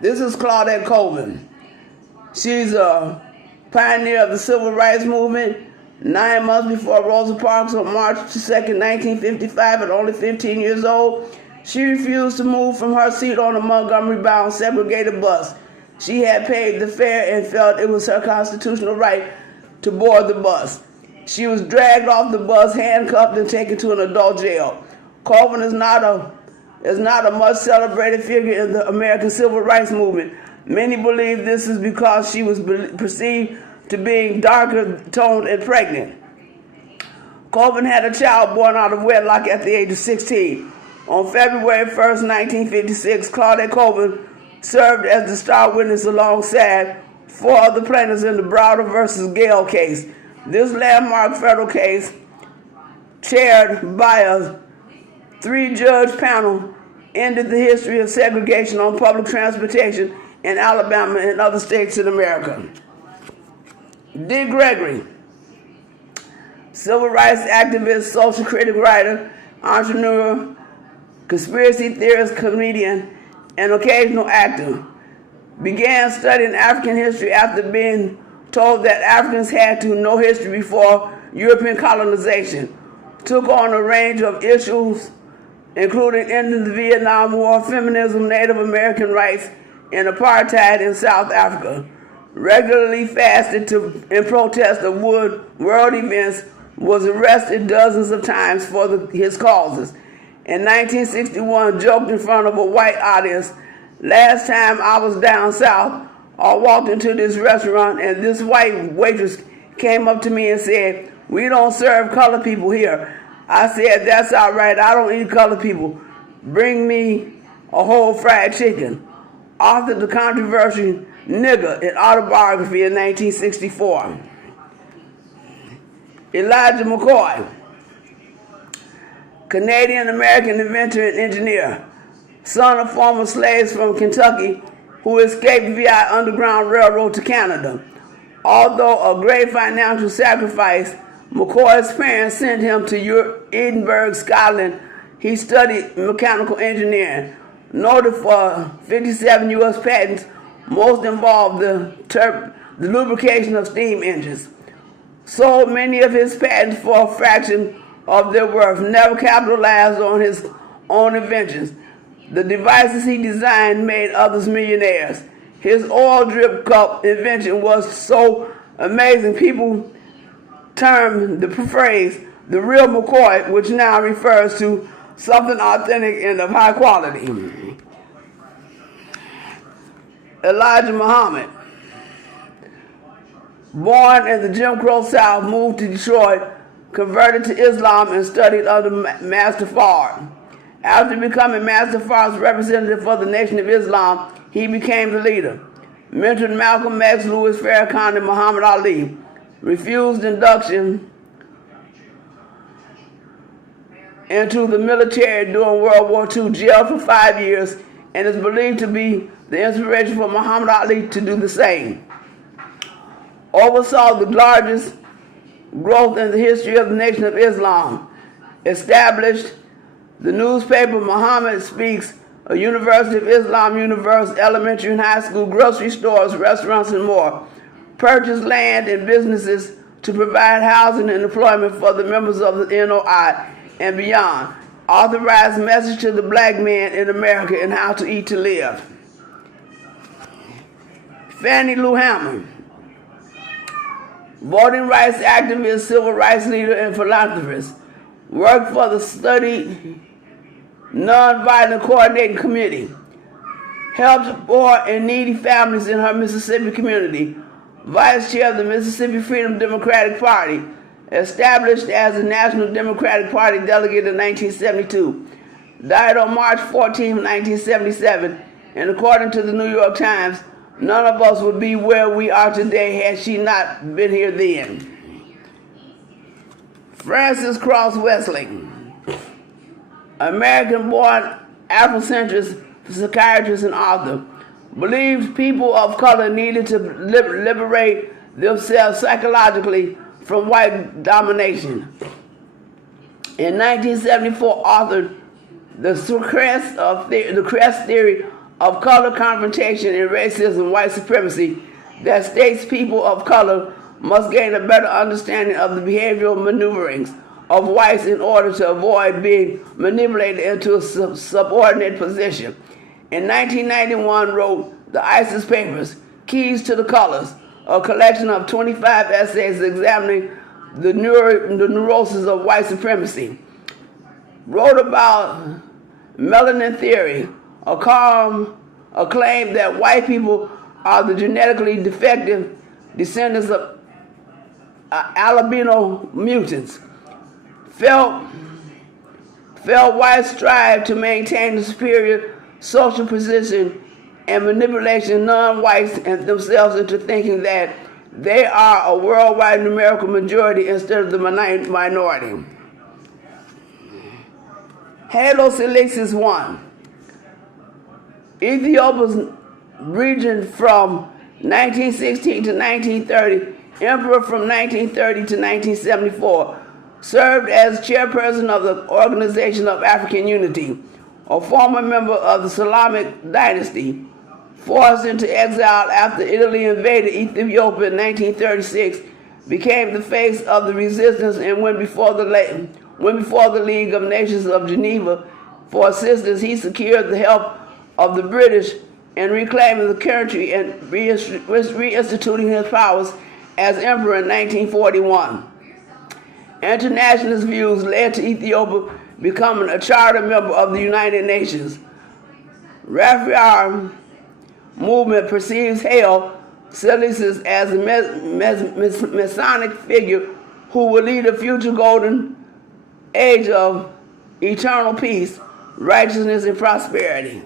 This is Claudette Colvin. She's a pioneer of the civil rights movement. 9 months before Rosa Parks on March 2nd, 1955, at only 15 years old, she refused to move from her seat on a Montgomery-bound segregated bus. She had paid the fare and felt it was her constitutional right to board the bus. She was dragged off the bus, handcuffed, and taken to an adult jail. Colvin is not a much celebrated figure in the American civil rights movement. Many believe this is because she was perceived to being darker toned and pregnant. Colvin had a child born out of wedlock at the age of 16. On February 1st, 1956, Claudette Colvin served as the star witness alongside 4 other plaintiffs in the Browder versus Gale case. This landmark federal case, chaired by a 3-judge panel, ended the history of segregation on public transportation in Alabama and other states in America. Dick Gregory, civil rights activist, social critic, writer, entrepreneur, conspiracy theorist, comedian, and occasional actor, began studying African history after being told that Africans had to know history before European colonization. Took on a range of issues, including ending the Vietnam War, feminism, Native American rights, and apartheid in South Africa. Regularly fasted in protest of world events, was arrested dozens of times for his causes. In 1961, joked in front of a white audience, "Last time I was down south, I walked into this restaurant and this white waitress came up to me and said, 'We don't serve colored people here.' I said, 'That's all right, I don't eat colored people. Bring me a whole fried chicken.'" Authored the controversial Nigger, an autobiography in 1964. Elijah McCoy, Canadian-American inventor and engineer, son of former slaves from Kentucky who escaped via Underground Railroad to Canada. Although a great financial sacrifice, McCoy's parents sent him to Edinburgh, Scotland. He studied mechanical engineering. Noted for 57 U.S. patents, most involved the lubrication of steam engines. Sold many of his patents for a fraction of their worth, never capitalized on his own inventions. The devices he designed made others millionaires. His oil drip cup invention was so amazing, people termed the phrase "the real McCoy," which now refers to something authentic and of high quality. Elijah Muhammad, born in the Jim Crow South, moved to Detroit, converted to Islam, and studied under Master Fard. After becoming Master Fard's representative for the Nation of Islam, he became the leader. Mentored Malcolm X, Louis Farrakhan, and Muhammad Ali. Refused induction into the military during World War II, jailed for 5 years, and is believed to be the inspiration for Muhammad Ali to do the same. Oversaw the largest growth in the history of the Nation of Islam. Established the newspaper Muhammad Speaks, a University of Islam universe, elementary and high school, grocery stores, restaurants, and more. Purchased land and businesses to provide housing and employment for the members of the NOI and beyond. Authorized Message to the Black Man in America and How to Eat to Live. Fannie Lou Hamer, voting rights activist, civil rights leader, and philanthropist. Worked for the Study Nonviolent Coordinating Committee. Helped poor and needy families in her Mississippi community. Vice chair of the Mississippi Freedom Democratic Party. Established as a National Democratic Party delegate in 1972. Died on March 14, 1977, and according to the New York Times, none of us would be where we are today had she not been here then. Francis Cross Wesley, American-born Afrocentrist, psychiatrist, and author, believed people of color needed to liberate themselves psychologically from white domination. In 1974, authored the crest theory of color confrontation and racism, white supremacy, that states people of color must gain a better understanding of the behavioral maneuverings of whites in order to avoid being manipulated into a subordinate position. In 1991, wrote The ISIS Papers, Keys to the Colors, a collection of 25 essays examining the neurosis of white supremacy. Wrote about melanin theory, a claim that white people are the genetically defective descendants of albino mutants. Felt whites strive to maintain the superior social position and manipulation non-whites and themselves into thinking that they are a worldwide numerical majority instead of the minority. Haile Selassie I, Ethiopia's region from 1916 to 1930, emperor from 1930 to 1974, served as chairperson of the Organization of African Unity, a former member of the Islamic dynasty, forced into exile after Italy invaded Ethiopia in 1936, became the face of the resistance and went before the League of Nations of Geneva for assistance. He secured the help of the British in reclaiming the country and reinstituting his powers as emperor in 1941. Internationalist views led to Ethiopia becoming a charter member of the United Nations. Raffaele movement perceives Haile Selassie as a Masonic figure who will lead a future golden age of eternal peace, righteousness, and prosperity.